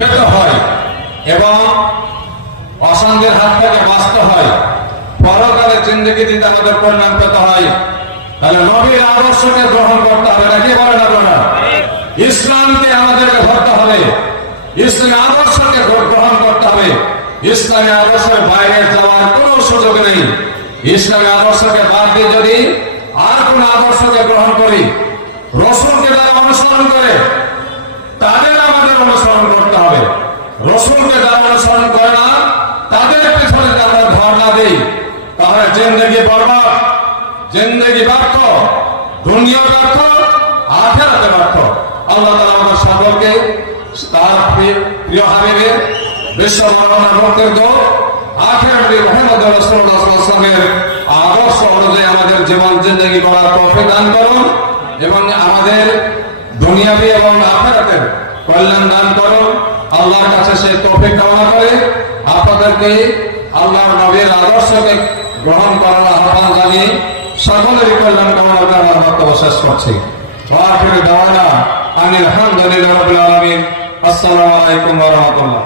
হয় এবং অসংখ্যের হাত থেকে বাঁচতে হয়, পরকালে জিন্দগিতে আমাদের পরিণাম পেতে হয়। তাহলে নবীর আদর্শকে গ্রহণ করতে হবে, নাকি বলেন আপনারা? ইসলামকে আমাদেরকে ধরতে হবে, ইসলামী আদর্শকে গ্রহণ করতে হবে। ইসলামী আদর্শের বাইরে যাওয়ার কোনো সুযোগ নেই। ইসলামী আদর্শকে বাদ দিয়ে যদি আর কোন আদর্শকে গ্রহণ করি, রসুলকে যারা অনুসরণ করে তাদের আমাদের অনুসরণ করতে হবে। রসুলকে যারা অনুসরণ করে না তাদের পেছনে আমরা ধর্ণা দিই, তাহলে জিন্দগি বরবাদ, জিন্দগি ব্যর্থ, দুনিয়া ব্যর্থ, আখিরাতে ব্যর্থ। আল্লাহ তাআলা আমাদের সকলকে তার প্রিয় হাবিবের বিশ্ব মানবতার ভক্তের দল আখিরাত নবী মুহাম্মদ রাসূলুল্লাহ সাল্লাল্লাহু আলাইহি ওয়াসাল্লামের আদর্শ অনুযায়ী আমাদের জীবন জিন্দগি করার তৌফিক দান করুন এবং আমাদের দুনিয়াবি এবং আখিরাতের কল্যাণ দান করুন। আল্লাহর কাছে সেই তৌফিক কামনা করে আপনাদেরকে আল্লাহর নবীর আদর্শকে গ্রহণ করার আহ্বান জানিয়ে সকলেরই কল্যাণ কামনা করে আমার বক্তব্য শেষ করছি। ওয়া আখিরু দাওয়ানা আনিল হামদুলিল্লাহি রাব্বিল আলামিন। আসসালামু আলাইকুম ওয়া রাহমাতুল্লাহ।